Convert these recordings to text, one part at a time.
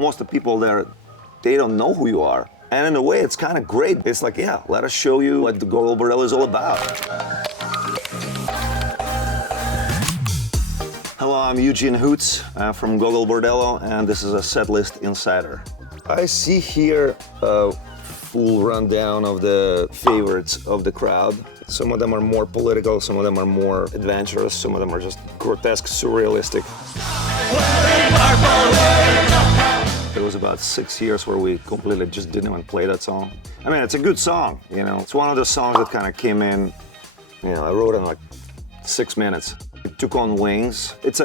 most of the people there, they don't know who you are. And in a way, it's kind of great. It's like, yeah, let us show you what the Gogol Bordello is all about. Hello, I'm Eugene Hütz from Gogol Bordello, and this is a Setlist Insider. I see here a full rundown of the favorites of the crowd. Some of them are more political, some of them are more adventurous, some of them are just grotesque, surrealistic. There was about 6 years where we completely just didn't even play that song. I mean, it's a good song, you know. It's one of those songs that kind of came in, you know, I wrote it in like 6 minutes. It took on wings. It's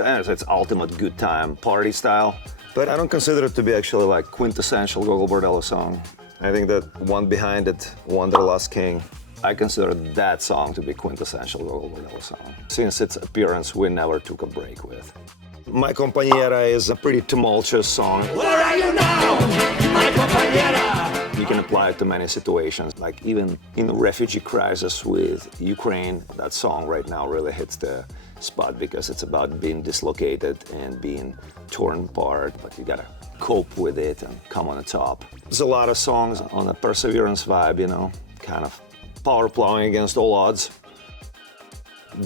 ultimate good time, party style. But I don't consider it to be actually like quintessential Gogol Bordello song. I think that one behind it, Wanderlust King, I consider that song to be quintessential Gogol Bordello song. Since its appearance, we never took a break with. My Compañera is a pretty tumultuous song. Where are you now, my compañera? You can apply it to many situations, like even in the refugee crisis with Ukraine, that song right now really hits the spot because it's about being dislocated and being torn apart, but you gotta cope with it and come on the top. There's a lot of songs on a perseverance vibe, you know, kind of power plowing against all odds.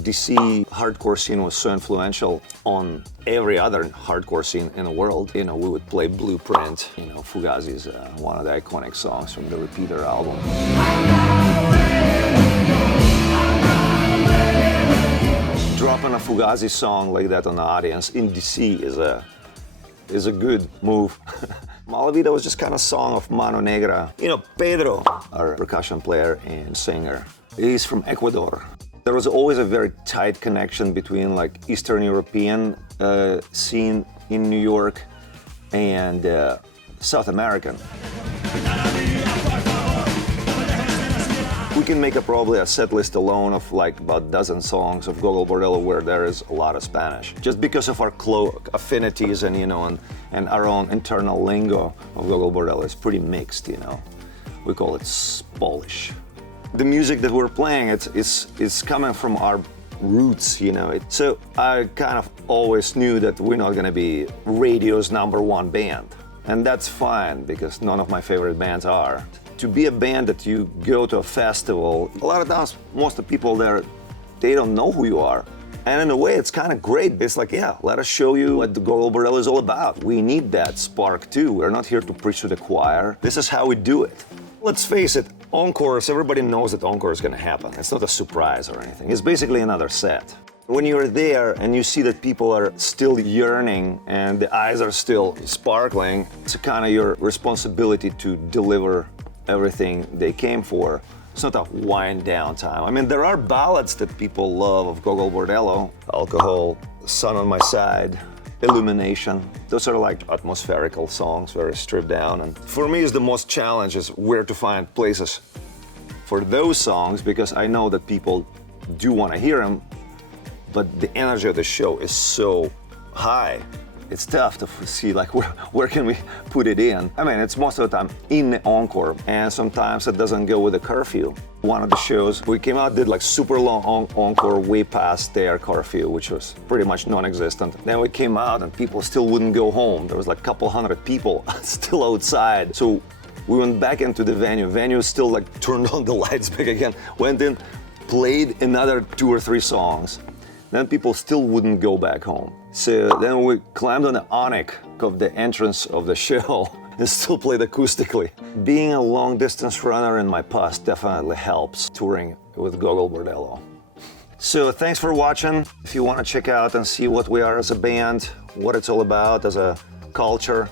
DC hardcore scene was so influential on every other hardcore scene in the world. You know, we would play Blueprint. You know, Fugazi is one of the iconic songs from the Repeater album. Dropping a Fugazi song like that on the audience in DC is a good move. Mala Vida was just kind of song of Mano Negra. You know, Pedro, our percussion player and singer, he's from Ecuador. There was always a very tight connection between like Eastern European scene in New York and South American. We can make probably a set list alone of like about a dozen songs of Gogol Bordello where there is a lot of Spanish. Just because of our affinities and, you know, and our own internal lingo of Gogol Bordello is pretty mixed, you know. We call it Polish. The music that we're playing, it's coming from our roots, you know. So I kind of always knew that we're not gonna be radio's #1 band. And that's fine, because none of my favorite bands are. To be a band that you go to a festival, a lot of times, most of the people there, they don't know who you are. And in a way, it's kind of great. It's like, yeah, let us show you what the Gogol Bordello is all about. We need that spark too. We're not here to preach to the choir. This is how we do it. Let's face it, encores, everybody knows that encore is going to happen. It's not a surprise or anything. It's basically another set. When you're there and you see that people are still yearning and the eyes are still sparkling, it's kind of your responsibility to deliver everything they came for. It's not a wind down time. I mean, there are ballads that people love of Gogol Bordello. Alcohol, Sun on My Side, Illumination. Those are like atmospherical songs, very stripped down. And for me, it's the most challenge is where to find places for those songs, because I know that people do want to hear them, but the energy of the show is so high. It's tough to see like where can we put it in. I mean, it's most of the time in the encore, and sometimes it doesn't go with the curfew. One of the shows, we came out, did like super long encore way past their curfew, which was pretty much non-existent. Then we came out and people still wouldn't go home. There was like a couple hundred people still outside. So we went back into the venue. Venue still like turned on the lights back again. Went in, played another 2 or 3 songs. Then people still wouldn't go back home. So then we climbed on the awning of the entrance of the show and still played acoustically. Being a long distance runner in my past definitely helps touring with Gogol Bordello. So thanks for watching. If you want to check out and see what we are as a band, what it's all about as a culture,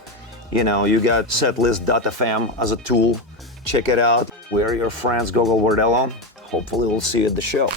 you know, you got setlist.fm as a tool. Check it out. We're your friends, Gogol Bordello. Hopefully we'll see you at the show.